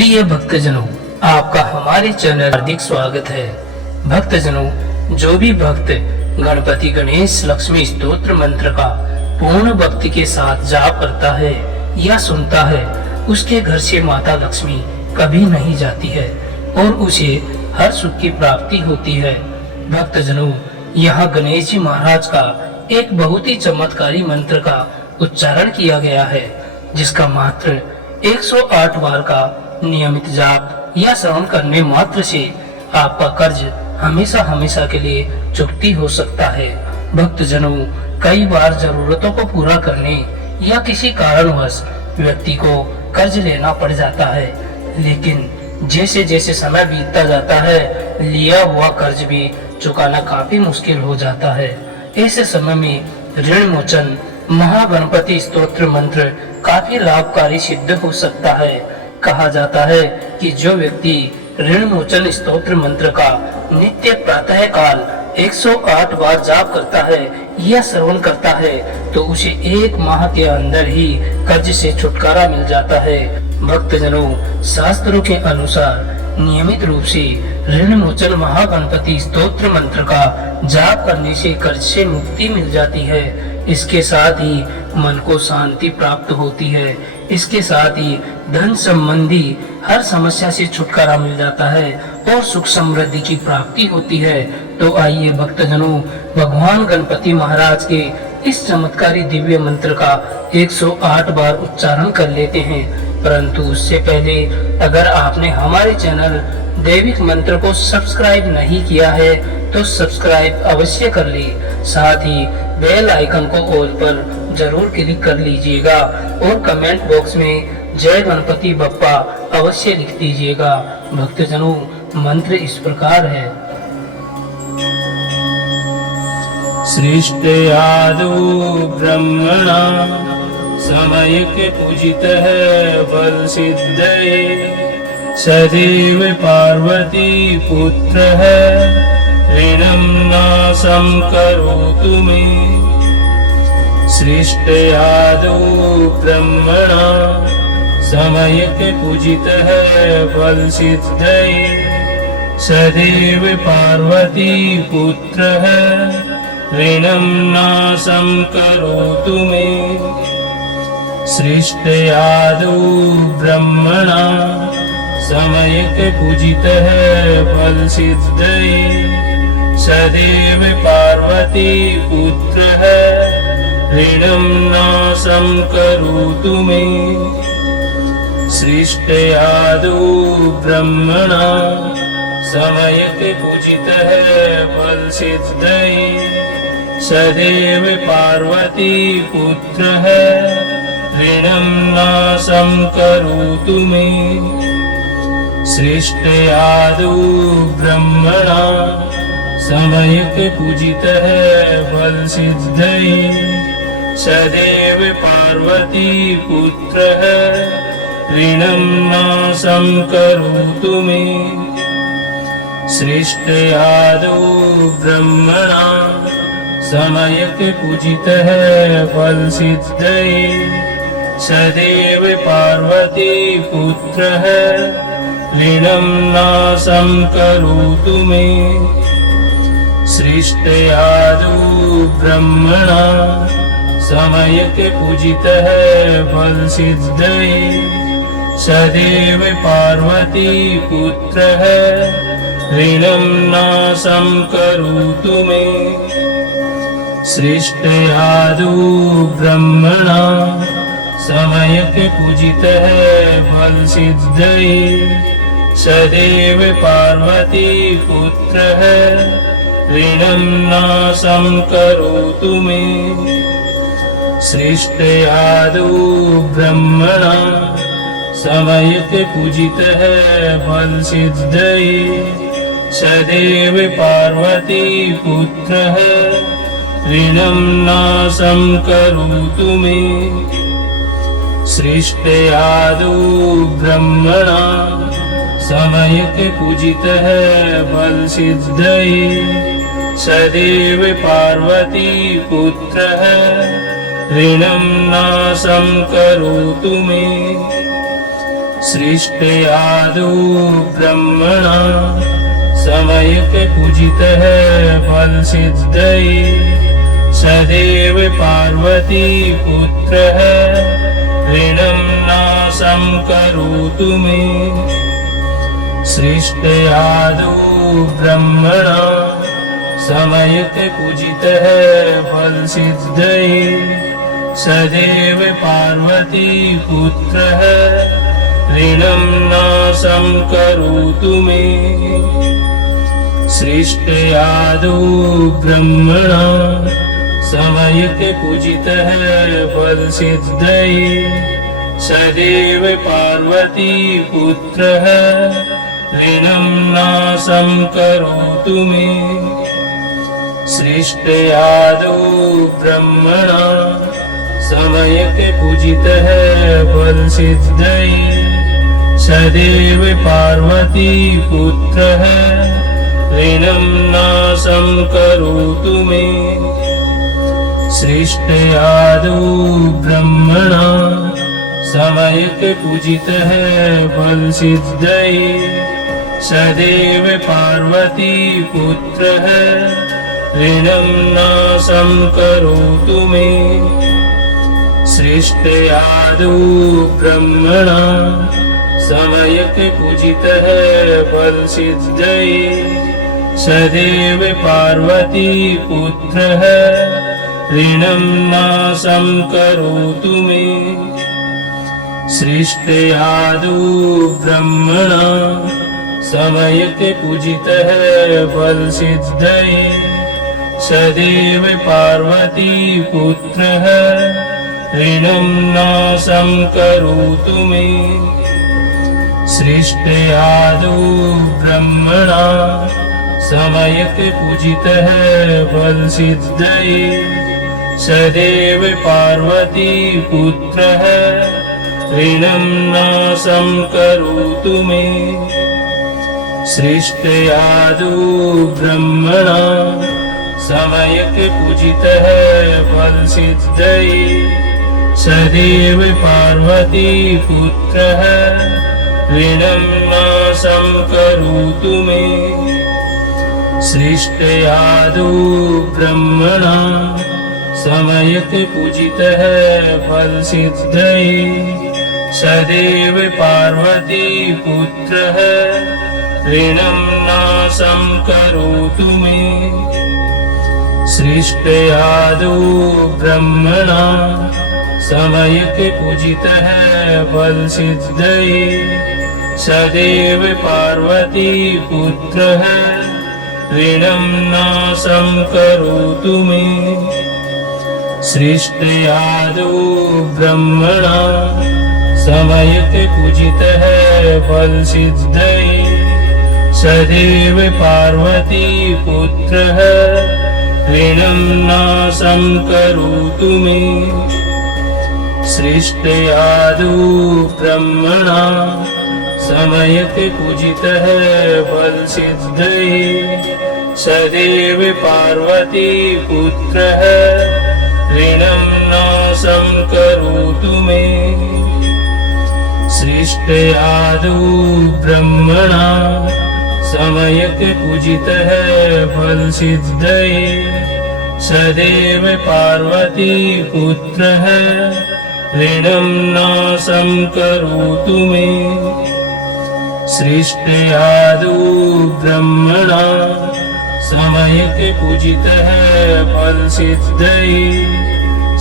प्रिय भक्तजनों, आपका हमारे चैनल हार्दिक स्वागत है। भक्तजनों, जो भी भक्त गणपति गणेश लक्ष्मी स्तोत्र मंत्र का पूर्ण भक्ति के साथ जाप करता है या सुनता है, उसके घर से माता लक्ष्मी कभी नहीं जाती है और उसे हर सुख की प्राप्ति होती है। भक्तजनों, यहाँ गणेश जी महाराज का एक बहुत ही चमत्कारी मंत्र का उच्चारण किया गया है, जिसका मात्र 108 बार का नियमित जाप या श्रवण करने मात्र से आपका कर्ज हमेशा हमेशा के लिए चुकती हो सकता है। भक्तजनों, कई बार जरूरतों को पूरा करने या किसी कारणवश व्यक्ति को कर्ज लेना पड़ जाता है, लेकिन जैसे जैसे समय बीतता जाता है, लिया हुआ कर्ज भी चुकाना काफी मुश्किल हो जाता है। ऐसे समय में ऋण मोचन महागणपति स्तोत्र मंत्र काफी लाभकारी सिद्ध हो सकता है। कहा जाता है कि जो व्यक्ति ऋण मोचन स्तोत्र मंत्र का नित्य प्रातः काल 108 बार जाप करता है या श्रवण करता है, तो उसे 1 माह के अंदर ही कर्ज से छुटकारा मिल जाता है। भक्तजनों, शास्त्रों के अनुसार नियमित रूप से ऋण मोचन महागणपति स्तोत्र मंत्र का जाप करने से कर्ज से मुक्ति मिल जाती है। इसके साथ ही मन को शांति प्राप्त होती है। इसके साथ ही धन संबंधी हर समस्या से छुटकारा मिल जाता है और सुख समृद्धि की प्राप्ति होती है। तो आइए भक्तजनों, भगवान गणपति महाराज के इस चमत्कारी दिव्य मंत्र का 108 बार उच्चारण कर लेते हैं। परंतु उससे पहले अगर आपने हमारे चैनल दैविक मंत्र को सब्सक्राइब नहीं किया है तो सब्सक्राइब अवश्य कर ले। साथ ही बेल आइकन को ऑल पर जरूर क्लिक कर लीजिएगा और कमेंट बॉक्स में जय गणपति बप्पा अवश्य लिख दीजिएगा। भक्तजनों, मंत्र इस प्रकार है। सृष्टि आदौ ब्रह्मणा समयक पूजित है बल सिद्धये, सदैव पार्वती पुत्र है ऋणं नाशं करोतु मे। सृष्टि आदौ ब्रह्मणा समयक पूजित है बल सिद्धये, सदैव पार्वती पुत्र है ऋणं नाशं करोतु मे। सृष्टि आदौ ब्रह्मणा समयक पूजित है बल सिद्धये, सदैव पार्वती पुत्र है ऋणं नाशं करोतु मे। सृष्टि आदौ ब्रह्मणा समयक पूजित है बल सिद्धये, सदैव पार्वती पुत्र है ऋणं नाशं करोतु मे। सृष्टि आदौ ब्रह्मणा समयक पूजित है बल सिद्धये, सदैव पार्वती पुत्र है ऋणं नाशं करोतु मे। सृष्टि आदौ ब्रह्मणा समयक पूजित है बल सिद्धये, सदैव पार्वती पुत्र है ऋणं नाशं करोतु मे। सृष्टि आदौ ब्रह्मणा समयक पूजित है बल सिद्धये, सदैव पार्वती पुत्र है ऋणं नाशं करोतु मे। सृष्टि आदौ ब्रह्मणा समयक पूजित है बल सिद्धये, सदैव पार्वती पुत्र है ऋणं नाशं करोतु मे। सृष्टि आदौ ब्रह्मणा समयक पूजित है बल सिद्धये, सदैव पार्वती पुत्र है ऋणं नाशं करोतु मे। सृष्टि आदौ ब्रह्मणा समयक पूजित है बल सिद्धये, सदैव पार्वती पुत्र है ऋणं नाशं करोतु मे। सृष्टयादौ ब्रह्मणा समयक पूजितः फल सिद्धये सदैव पार्वती पुत्रः ऋणं नाशं करोतु मे सृष्टयादौ ब्रह्मणा समयक पूजितः फल सिद्धये सदैव पार्वती पुत्रः ऋणं नाशं करोतु मे सृष्टयादौ ब्रह्मणा समयक पूजितः फल सिद्धये सदैव पार्वती पुत्रः ऋणं नाशं करोतु मे सृष्टयादौ ब्रह्मणा समयक पूजितः फल सिद्धये सदैव पार्वती पुत्रः ऋणं नाशं करोतु मे सृष्टयादौ ब्रह्मणा समयक पूजितः फल सिद्धये सदैव पार्वती पुत्रः ऋणं नाशं करोतु मे सृष्टयादौ ब्रह्मणा समयक पूजितः फल सिद्धये सदैव पार्वती पुत्रः ऋणं नाशं करोतु मे सृष्टयादौ ब्रह्मणा समयक पूजितः फल सिद्धये सदैव पार्वती पुत्रः ऋणं नाशं करोतु मे सृष्टयादौ ब्रह्मणा समयक पूजितः फल सिद्धये सदैव पार्वती पुत्रः ऋणं नाशं करोतु मे सृष्टयादौ ब्रह्मणा समयक पूजितः फल सिद्धये सदैव पार्वती पुत्रः ऋणं नाशं करोतु मे सृष्टयादौ ब्रह्मणा समयक पूजितः फल सिद्धये सदैव पार्वती पुत्रः ऋणं नाशं करोतु मे सृष्टयादौ ब्रह्मणा समयक पूजितः फल सिद्धये सदैव पार्वती पुत्रः ऋणं नाशं करोतु मे सृष्टयादौ ब्रह्मणा समयक पूजितः फल सिद्धये सदैव पार्वती पुत्रः ऋणं नाशं करोतु मे सृष्टयादौ ब्रह्मणा समयक पूजितः फल सिद्धये सदैव पार्वती पुत्रः ऋणं नाशं करोतु मे सृष्टयादौ ब्रह्मणा समयक पूजितः फल सिद्धये सदैव पार्वती पुत्रः ऋणं नाशं करोतु मे सृष्टयादौ ब्रह्मणा समयक पूजितः फल सिद्धये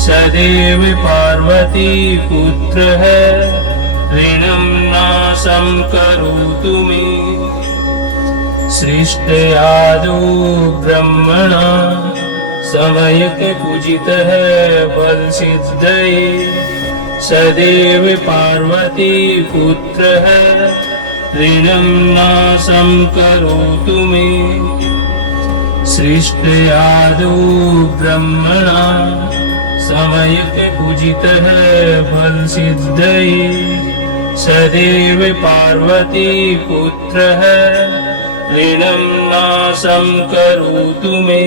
सदैव पार्वती पुत्रः ऋणं नाशं करोतु मे सृष्टयादौ ब्रह्मणा समयक पूजितः फल सिद्धये सदैव पार्वती पुत्रः ऋणं नाशं करोतु मे सृष्टयादौ ब्रह्मणा समयक पूजितः फल सिद्धये सदैव पार्वती पुत्रः ऋणं नाशं करोतु मे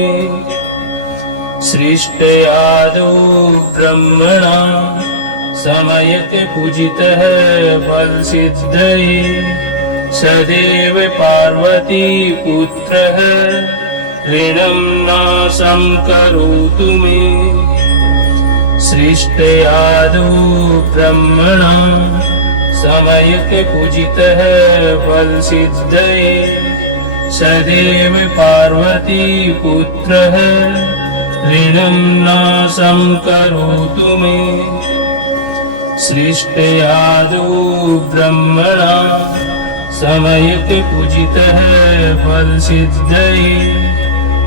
सृष्टयादौ ब्रह्मणा समयके पूजितः फलसिद्धये सदैव पार्वती पुत्रः ऋणं नाशं करोतु मे सृष्टयादौ ब्रह्मणा समयके पूजितः फलसिद्धये सदैव पार्वती पुत्रः ऋणं नाशं करोतु मे सृष्टयादौ ब्रह्मणा समयके पूजितः फलसिद्धये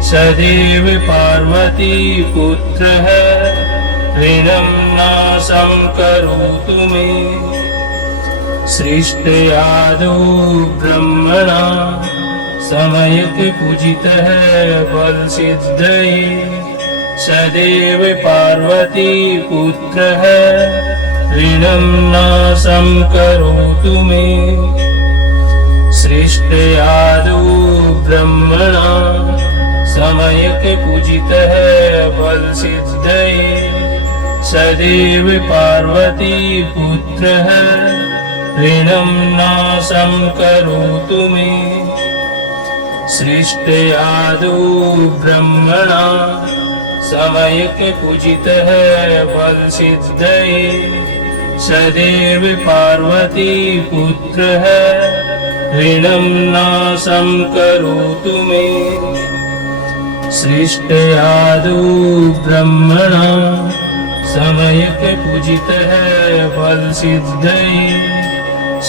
सदैव पार्वती पुत्रः ऋणं नाशं करोतु मे सृष्टयादौ ब्रह्मणा समयके पूजितः फलसिद्धये सदैव पार्वती पुत्रः ऋणं नाशं करोतु मे सृष्टयादौ ब्रह्मणा समयके पूजितः फलसिद्धये सदैव पार्वती पुत्रः ऋणं नाशं करोतु मे सृष्टयादौ ब्रह्मणा समयके पूजितः फलसिद्धये सदैव पार्वती पुत्रः ऋणं नाशं करोतु मे सृष्टयादौ ब्रह्मणा समयके पूजितः फलसिद्धये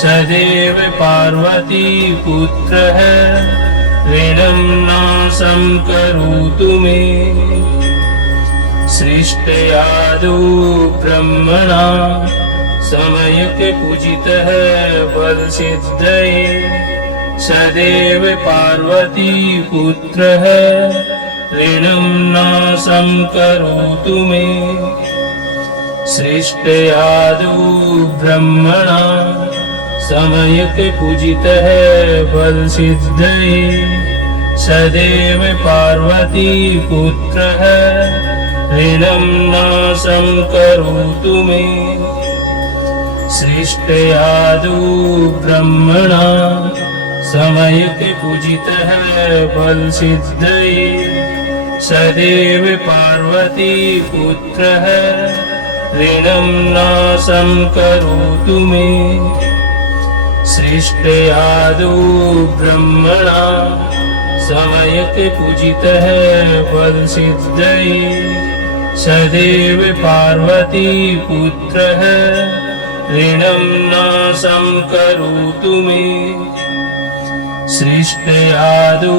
सदैव पार्वती पुत्रः ऋणं नाशं करोतु मे सृष्टयादौ ब्रह्मणा समयके पूजितः फलसिद्धये सदैव पार्वती पुत्रः ऋणं नाशं करोतु मे सृष्टयादौ ब्रह्मणा समयके पूजितः फलसिद्धये सदैव पार्वती पुत्रः ऋणं नाशं करोतु मे सृष्टयादौ ब्रह्मणा समयके पूजितः फलसिद्धये सदैव पार्वती पुत्रः ऋणं नाशं करोतु मे सृष्टयादौ ब्रह्मणा समयके पूजितः फलसिद्धये सदैव पार्वती पुत्रः ऋणं नाशं करोतु मे सृष्टयादौ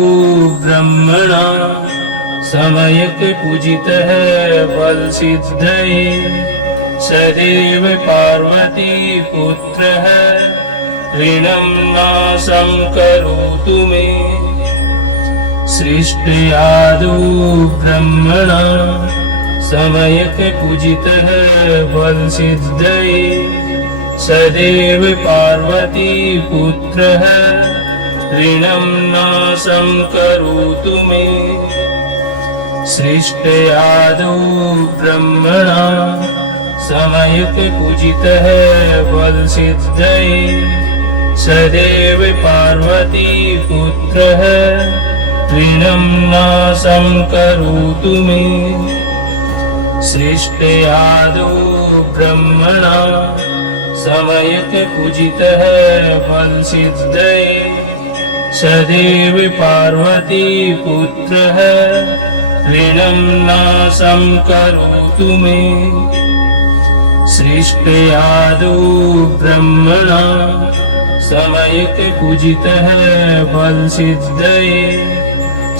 ब्रह्मणा समयके पूजितः फलसिद्धये सदैव पार्वती पुत्रः ऋणं नाशं करोतु मे सृष्टयादौ ब्रह्मणा समयके पूजितः फलसिद्धये सदैव पार्वती पुत्रः ऋणं नाशं करोतु मे सृष्टयादौ ब्रह्मणा समयके पूजितः फलसिद्धये सदैव पार्वती पुत्रः ऋणं नाशं करोतु मे सृष्टयादौ ब्रह्मणा समयके पूजितः फलसिद्धये सदैव पार्वती पुत्रः ऋणं नाशं करोतु मे सृष्टयादौ ब्रह्मणा समयके पूजितः फलसिद्धये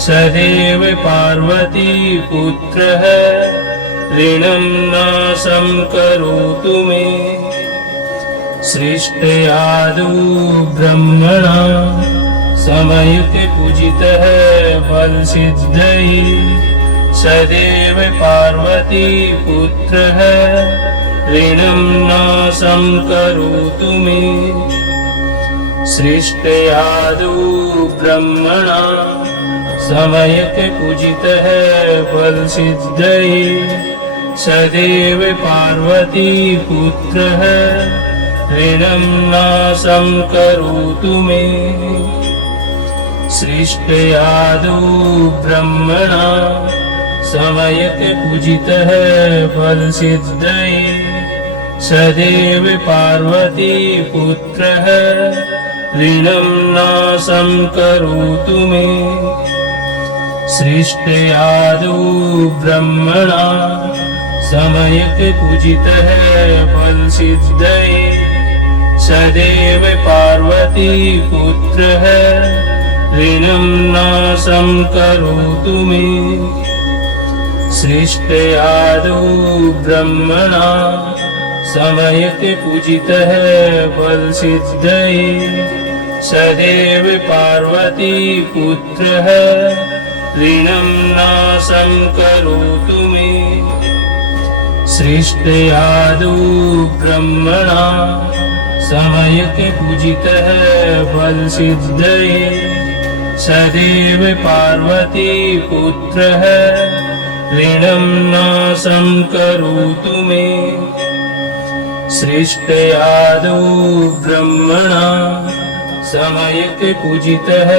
सदैव पार्वती पुत्रः ऋणं नाशं करोतु मे सृष्टयादौ ब्रह्मणा समयके पूजितः फलसिद्धये सदैव पार्वती पुत्रः ऋणं नाशं करोतु मे सृष्टयादौ ब्रह्मणा समयके पूजितः फलसिद्धये सदैव पार्वती पुत्रः ऋणं नाशं करोतु मे सृष्टयादौ ब्रह्मणा समयके पूजितः फलसिद्धये सदैव पार्वती पुत्रः ऋणं नाशं करोतु मे सृष्टयादौ ब्रह्मणा समयके पूजितः फलसिद्धये सदैव पार्वती पुत्रः ऋणं नाशं करोतु मे सृष्टयादौ ब्रह्मणा समयके पूजितः फलसिद्धये सदैव पार्वती पुत्रः ऋणं नाशं करोतु मे सृष्टयादौ ब्रह्मणा समयके पूजितः फलसिद्धये सदैव पार्वती पुत्रः ऋणं नाशं करोतु मे सृष्टयादौ ब्रह्मणा समयके पूजितः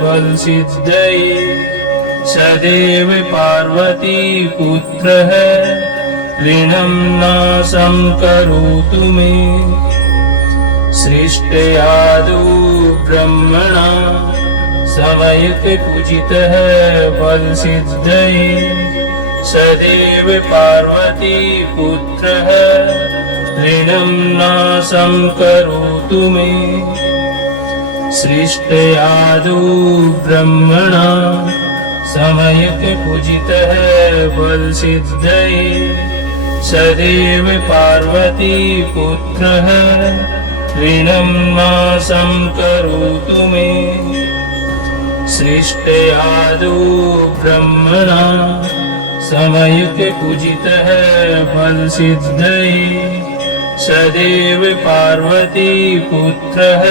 फलसिद्धये सदैव पार्वती पुत्रः ऋणं नाशं करोतु मे सृष्टयादौ ब्रह्मणा समयके पूजितः फलसिद्धये सदैव पार्वती पुत्रः ऋणं नाशं करोतु मे सृष्टयादौ ब्रह्मणा समयके पूजितः फलसिद्धये सदैव पार्वती पुत्रः ऋणं नाशं करोतु मे सृष्टयादौ ब्रह्मणा समयके पूजितः फलसिद्धये सदैव पार्वती पुत्रः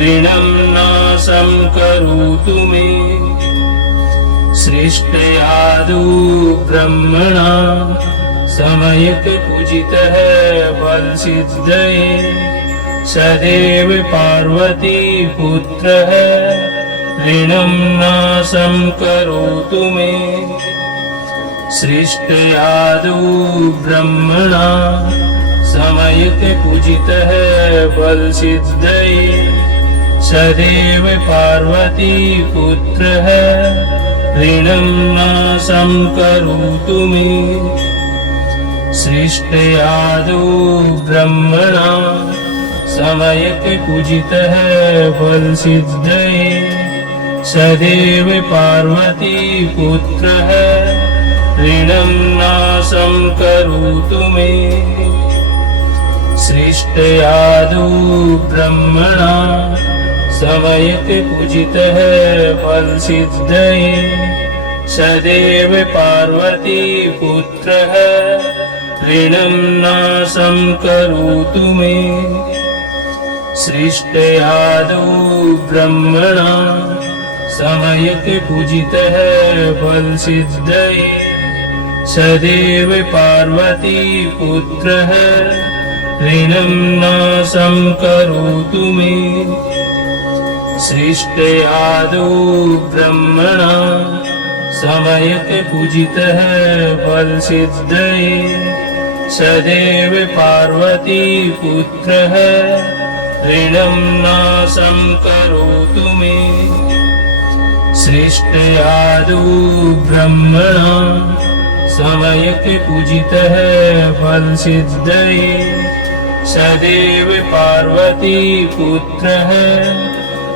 ऋणं नाशं करोतु मे सृष्टयादौ ब्रह्मणा समयके पूजितः फलसिद्धये सदैव पार्वती पुत्रः ऋणं नाशं करोतु मे सृष्टयादौ ब्रह्मणा समयके पूजितः फलसिद्धये सदैव पार्वती पुत्रः ऋणं नाशं करोतु मे सृष्टयादौ ब्रह्मणा समयके पूजितः फलसिद्धये सदैव पार्वती पुत्रः ऋणं नाशं करोतु मे सृष्टयादौ ब्रह्मणा समयके पूजितः फलसिद्धये सदैव पार्वती पुत्रः ऋणं नाशं करोतु मे सृष्टयादौ ब्रह्मणा समयके पूजितः फलसिद्धये सदैव पार्वती पुत्रः ऋणं नाशं करोतु मे सृष्टयादौ ब्रह्मणा समयके पूजितः फलसिद्धये सदैव पार्वती पुत्रः ऋणं नाशं करोतु मे सृष्टयादौ ब्रह्मणा समयके पूजितः फलसिद्धये सदैव पार्वती पुत्रः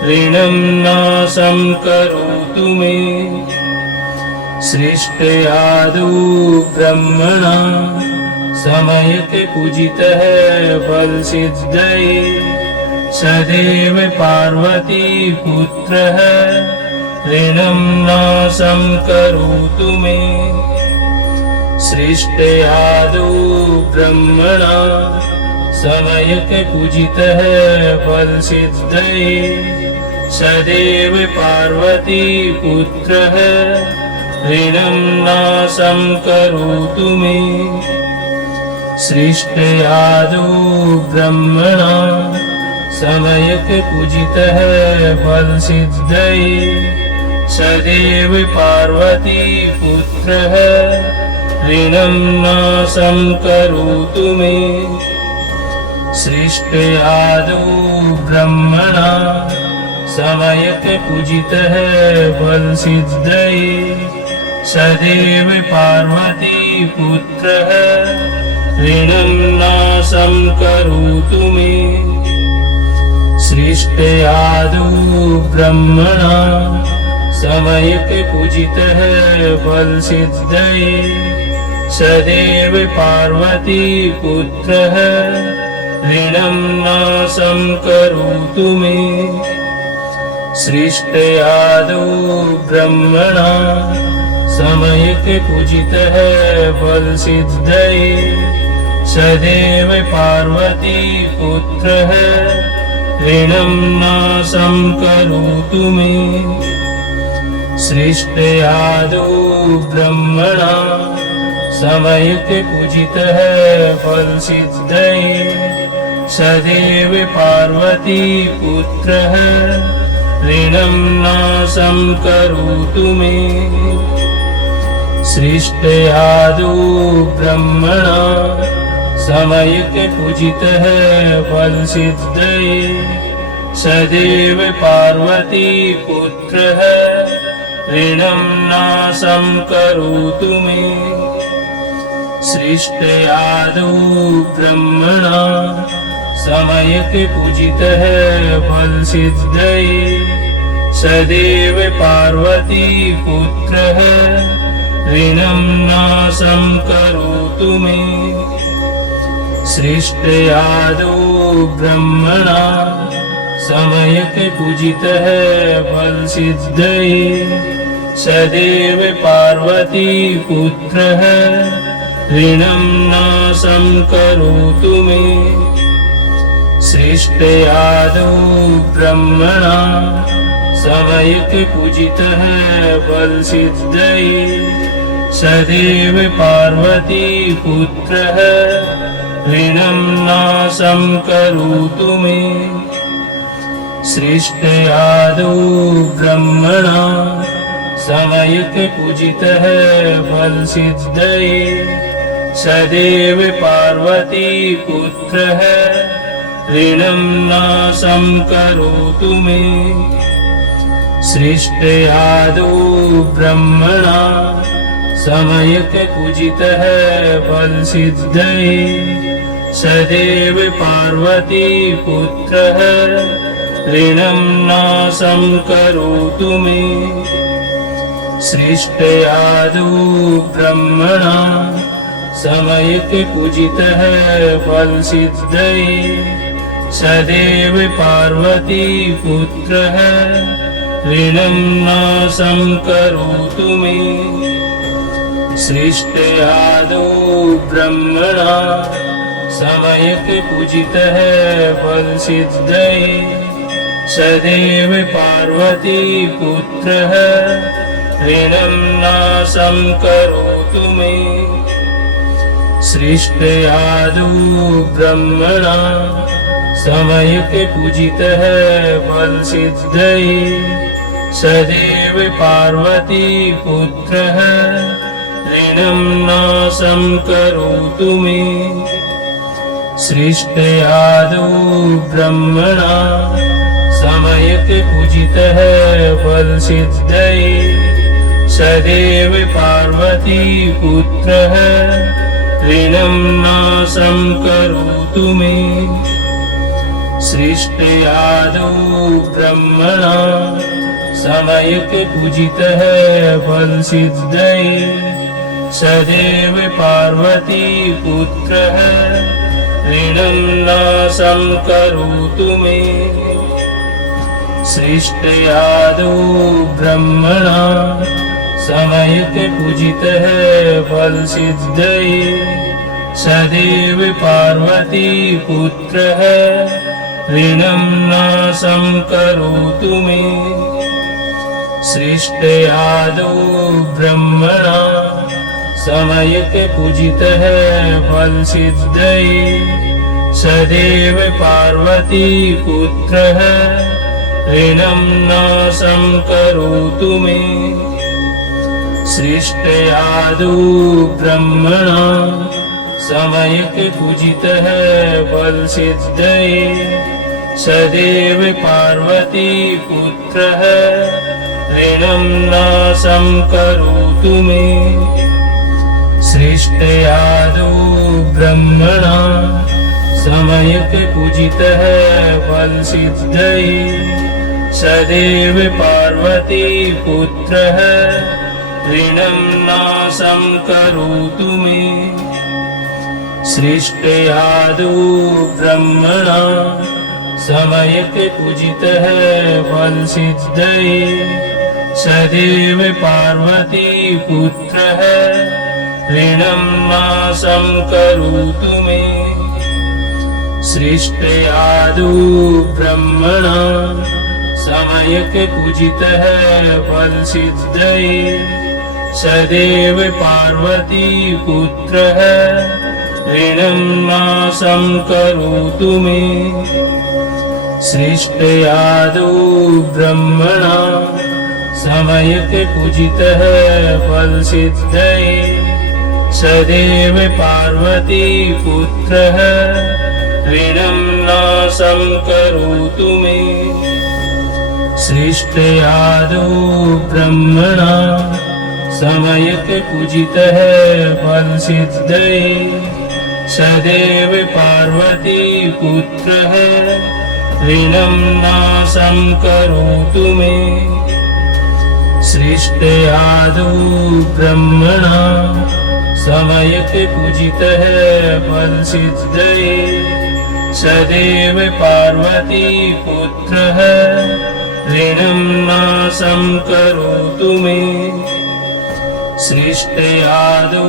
ऋणं नाशं करोतु मे सृष्टयादौ ब्रह्मणा समयके पूजितः फलसिद्धये सदैव पार्वती पुत्रः ऋणं नाशं करोतु मे सृष्टयादौ ब्रह्मणा समयके पूजितः फलसिद्धये सदैव पार्वती पुत्रः ऋणं नाशं करोतु मे। सृष्टयादौ ब्रह्मणा समयक पूजितः फलसिद्धये सदैव पार्वती पुत्रः ऋणं नाशं करोतु मे। सृष्टयादौ ब्रह्मणा समयक पूजितः फलसिद्धये सदैव पार्वती पुत्रः ऋणं नाशं करोतु मे। सृष्टयादौ ब्रह्मणा समयक पूजितः फलसिद्धये सदैव पार्वती पुत्रः ऋणं नाशं करोतु मे। सृष्टयादौ ब्रह्मणा समयक पूजितः फलसिद्धये सदैव पार्वती पुत्रः ऋणं नाशं करोतु मे। सृष्टयादौ ब्रह्मणा समयक पूजितः फलसिद्धये सदैव पार्वती पुत्रः ऋणं नाशं करोतु मे। सृष्टयादौ ब्रह्मणा समयक पूजितः फलसिद्धये सदैव पार्वती पुत्रः ऋणं नाशं करोतु मे। सृष्टयादौ ब्रह्मणा समयक पूजितः फलसिद्धये सदैव पार्वती पुत्रः ऋणं नाशं करोतु मे। सृष्टयादौ ब्रह्मणा समयक पूजितः फलसिद्धये सदैव पार्वती पुत्रः ऋणं नाशं करोतु मे। सृष्टयादौ ब्रह्मणा समयक पूजितः फलसिद्धये सदैव पार्वती पुत्रः ऋणं नाशं करोतु मे। सृष्टयादौ ब्रह्मणा समयक पूजितः फलसिद्धये सदैव पार्वती पुत्रः ऋणं नाशं करोतु मे। सृष्टयादौ ब्रह्मणा समयक पूजितः फलसिद्धये सदैव पार्वती पुत्रः ऋणं नाशं करोतु मे। सृष्टयादौ ब्रह्मणा समयक पूजितः फलसिद्धये सदैव पार्वती पुत्रः ऋणं नाशं करोतु मे। सृष्टयादौ ब्रह्मणा समयक पूजितः फलसिद्धये सदैव पार्वती पुत्रः ऋणं नाशं करोतु मे। सृष्टयादौ ब्रह्मणा समयक पूजितः फलसिद्धये सदैव पार्वती पुत्रः ऋणं नाशं करोतु मे। सृष्टयादौ ब्रह्मणा समयक पूजितः फलसिद्धये सदैव पार्वती पुत्रः ऋणं नाशं करोतु मे। सृष्टयादौ ब्रह्मणा समयक पूजितः फलसिद्धये सदैव पार्वती पुत्रः ऋणं नाशं करोतु मे। सृष्टयादौ ब्रह्मणा समयक पूजितः फलसिद्धये सदैव पार्वती पुत्रः ऋणं नाशं करोतु मे। सृष्टयादौ ब्रह्मणा समयते पूजितः फलसिद्धये सदैव पार्वती पुत्रः ऋणं न संकरोतु मे सृष्टयादौ ब्रह्मणा समयते पूजितः फलसिद्धये सदैव पार्वती पुत्रः ऋणं न संकरोतु मे सृष्टयादौ ब्रह्मणा समयते पूजितः फलसिद्धये सदैव पार्वती पुत्रः ऋणं न संकरोतु मे सृष्टयादौ ब्रह्मणा समयते पूजितः फलसिद्धये सदैव पार्वती पुत्रः ऋणं न संकरोतु मे सृष्टयादौ ब्रह्मणा समयते पूजितः फलसिद्धये सदैव पार्वती पुत्रः ऋणं न संकरोतु मे सृष्टयादौ ब्रह्मणा समयते पूजितः फलसिद्धये सदैव पार्वती पुत्रः ऋणं न संकरोतु मे सृष्टयादौ ब्रह्मणा समयते पूजितः फलसिद्धये सदैव पार्वती पुत्रः ऋणं न संकरोतु मे सृष्टयादौ ब्रह्मणा समयते पूजितः फलसिद्धये सदैव पार्वती पुत्रः ऋणं न संकरोतु मे सृष्टयादौ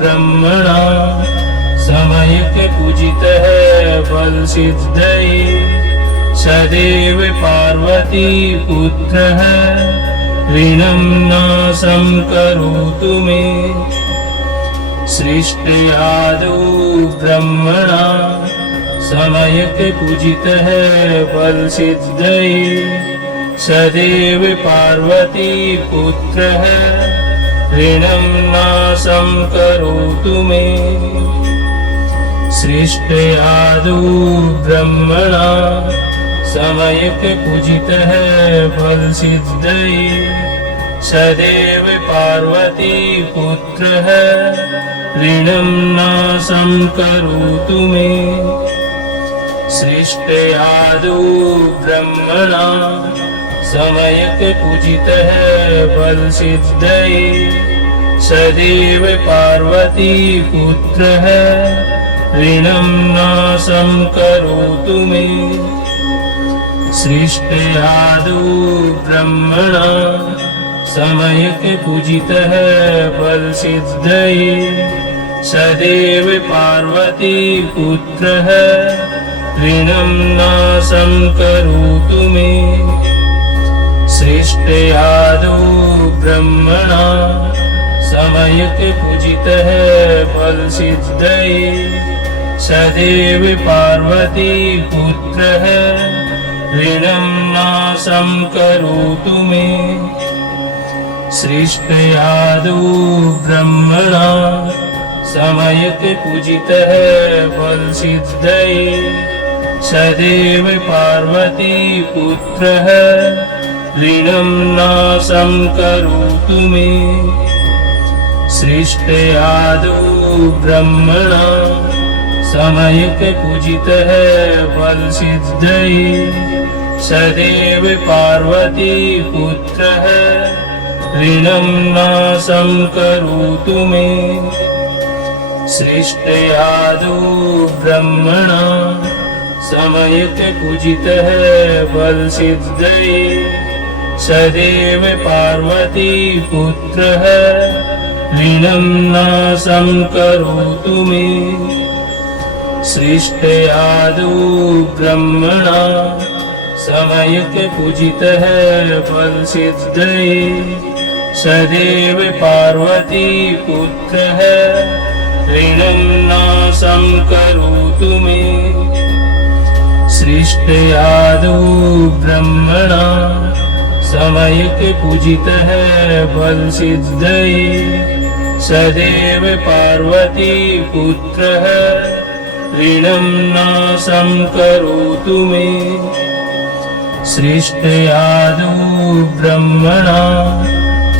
ब्रह्मणा समयते पूजितः फलसिद्धये सदैव पार्वती पुत्रः ऋणं न संकरोतु मे सृष्टयादौ ब्रह्मणा समयते पूजितः फलसिद्धये सदैव पार्वती पुत्रः ऋणं न संकरोतु मे सृष्टयादौ ब्रह्मणा समयते पूजितः फलसिद्धये सदैव पार्वती पुत्रः ऋणं न संकरोतु मे सृष्टयादौ ब्रह्मणा समयते पूजितः फलसिद्धये सदैव पार्वती पुत्रः ऋणं न संकरोतु मे सृष्टयादौ ब्रह्मणा समयते पूजितः फलसिद्धये सदैव पार्वती पुत्रः ऋणं न संकरोतु मे सृष्टयादौ ब्रह्मणा समयते पूजितः फलसिद्धये सदैव पार्वती पुत्रः ऋणं न संकरोतु मे सृष्टयादौ ब्रह्मणा समयते पूजितः फलसिद्धये सदैव पार्वती पुत्रः ऋणं न संकरोतु मे सृष्टयादौ ब्रह्मणा समयते पूजितः फलसिद्धये सदैव पार्वती पुत्रः ऋणं न संकरोतु मे सृष्टयादौ ब्रह्मणा समयते पूजितः फलसिद्धये सदैव पार्वती पुत्रः ऋणं न संकरोतु मे सृष्टयादौ ब्रह्मणा समयक पूजितः फल सिद्धये सदैव पार्वती पुत्रः ऋणं नाशं करोतु मे सृष्टयादौ ब्रह्मणा समयक पूजितः फल सिद्धये सदैव पार्वती पुत्रः ऋणं नाशं करोतु मे सृष्टयादौ ब्रह्मणा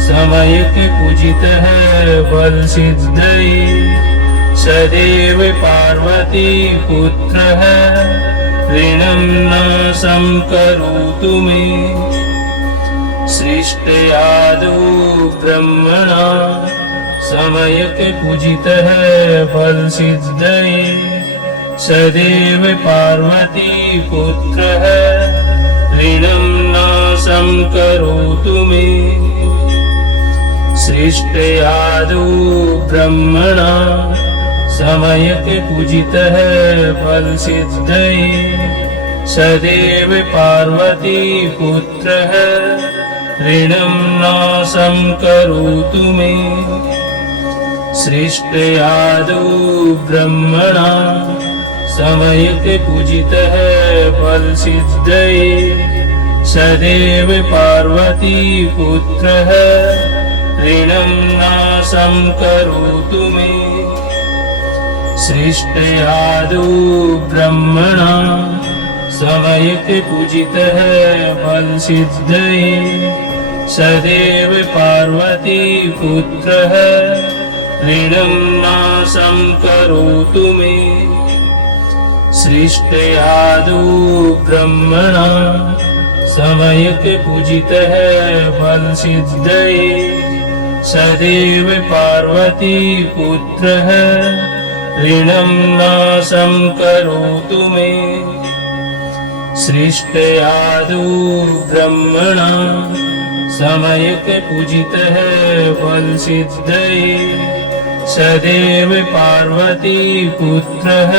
समयक पूजितः फल सिद्धये सदैव पार्वती पुत्रः ऋणं नाशं करोतु मे सृष्टयादौ ब्रह्मणा समयक पूजितः फल सिद्धये सदैव पार्वती पुत्रः ऋणं नाशं करोतु मे सृष्टयादौ ब्रह्मणा समयक पूजितः फल सिद्धये सदैव पार्वती पुत्रः ऋणं नाशं करोतु मे सृष्टयादौ ब्रह्मणा समयक पूजितः फल सिद्धये सदैव पार्वती पुत्रः ऋणं नाशं करोतु मे सृष्टयादौ ब्रह्मणा समयक पूजितः फल सिद्धये सदैव पार्वती पुत्रः ऋणं नाशं करोतु मे सृष्टयादौ ब्रह्मणा समयक पूजितः फल सिद्धये सदैव पार्वती पुत्रः ऋणं नाशं करोतु मे सृष्टयादौ ब्रह्मणा समयक पूजितः फल सिद्धये सदैव पार्वती पुत्रः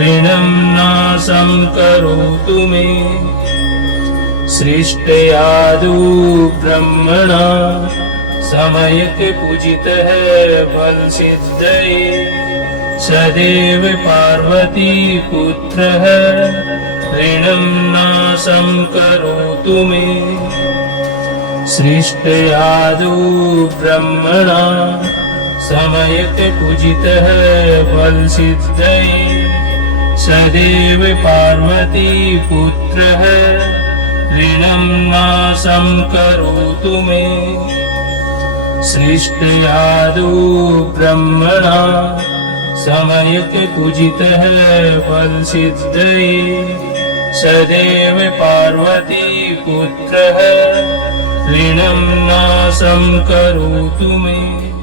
ऋणं नाशं करोतु मे सृष्टयादौ ब्रह्मणा समयक पूजितः फल सिद्धये सदैव पार्वती पुत्रः ऋणं नाशं करोतु मे सृष्टयादौ ब्रह्मणा समयक पूजितः फल सिद्धये सदैव पार्वती पुत्रः ऋणं नाशं करोतु मे सृष्टयादौ ब्रह्मणा समयक पूजितः फल सिद्धये सदैव पार्वती पुत्रः ऋणं नाशं करोतु मे।